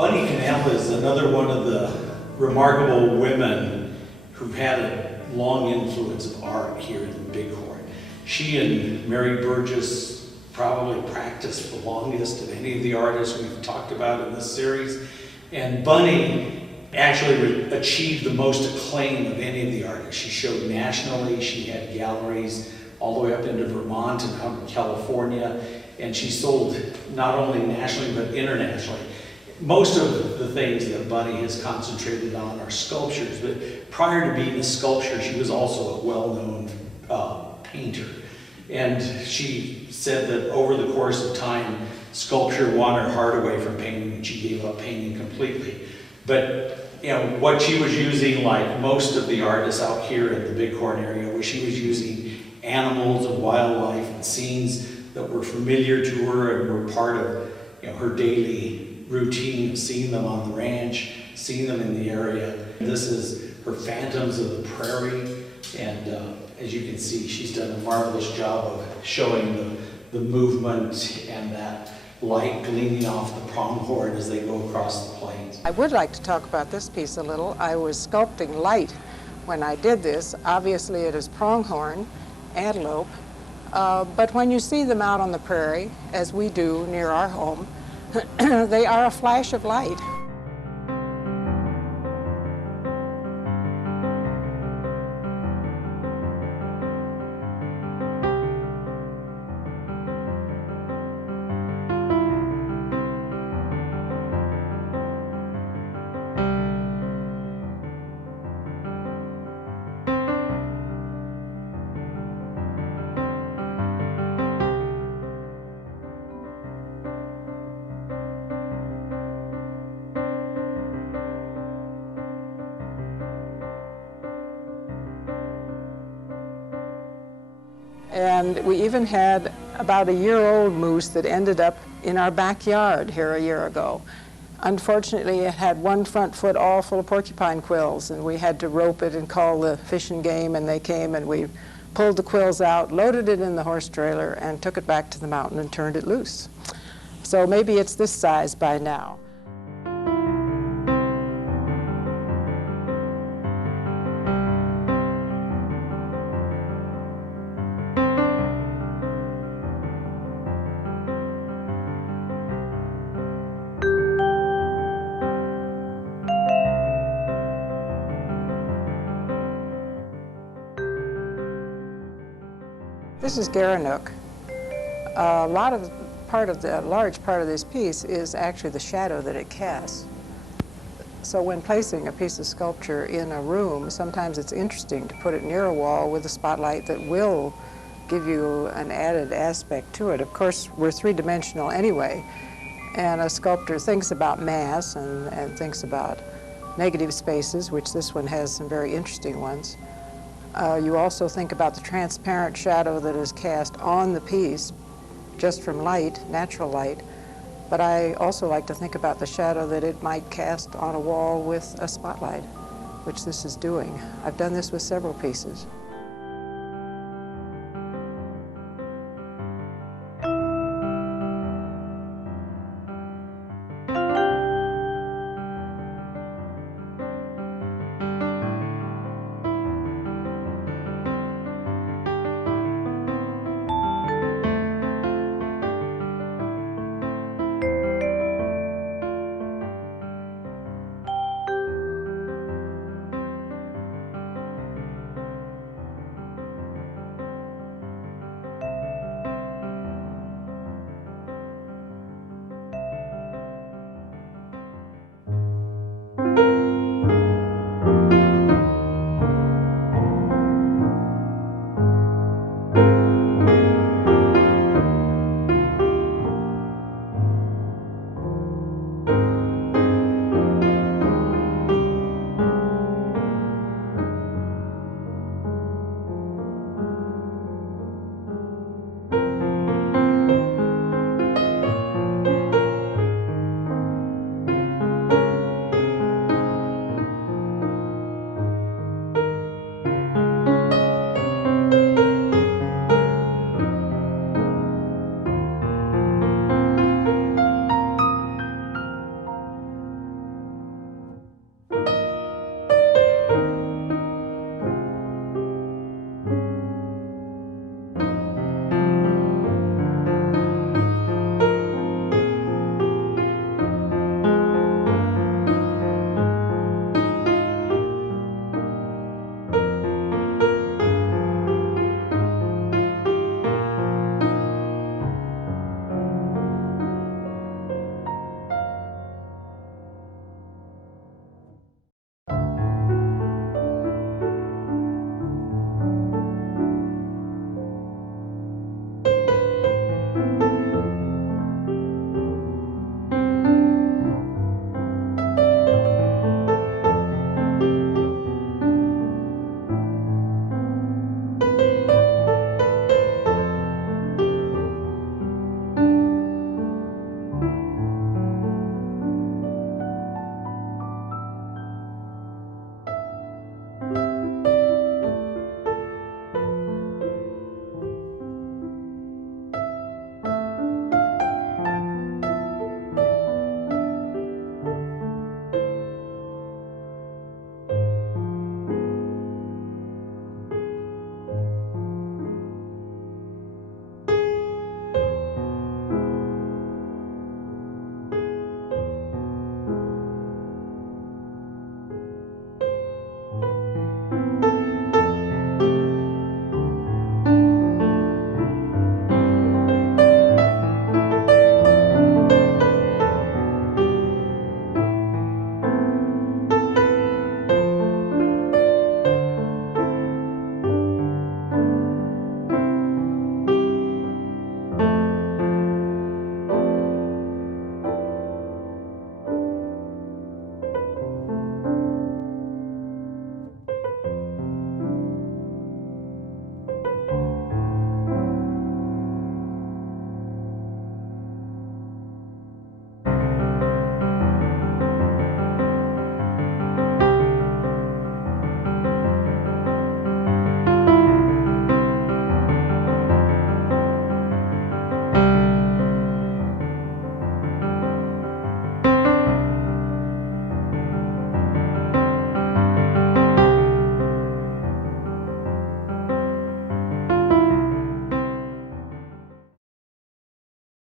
Bunny Connell is another one of the remarkable women who've had a long influence of art here in the Bighorn. She and Mary Burgess probably practiced the longest of any of the artists we've talked about in this series. And Bunny actually achieved the most acclaim of any of the artists. She showed nationally, she had galleries all the way up into Vermont and California, and she sold not only nationally but internationally. Most of the things that Bunny has concentrated on are sculptures, but prior to being a sculptor, she was also a well-known painter. And she said that over the course of time, sculpture won her heart away from painting, and she gave up painting completely. But what she was using, like most of the artists out here in the Bighorn area, where she was using animals and wildlife and scenes that were familiar to her and were part of her daily routine of seeing them on the ranch, seeing them in the area. This is her Phantoms of the Prairie, and as you can see, she's done a marvelous job of showing the movement and that light gleaming off the pronghorn as they go across the plains. I would like to talk about this piece a little. I was sculpting light when I did this. Obviously it is pronghorn, antelope, but when you see them out on the prairie, as we do near our home, they are a flash of light. And we even had about a year-old moose that ended up in our backyard here a year ago. Unfortunately, it had one front foot all full of porcupine quills, and we had to rope it and call the Fish and Game, and they came and we pulled the quills out, loaded it in the horse trailer, and took it back to the mountain and turned it loose. So maybe it's this size by now. This is Garanook. A large part of this piece is actually the shadow that it casts. So when placing a piece of sculpture in a room, sometimes it's interesting to put it near a wall with a spotlight that will give you an added aspect to it. Of course, we're three-dimensional anyway, and a sculptor thinks about mass and thinks about negative spaces, which this one has some very interesting ones. You also think about the transparent shadow that is cast on the piece just from light, natural light, but I also like to think about the shadow that it might cast on a wall with a spotlight, which this is doing. I've done this with several pieces.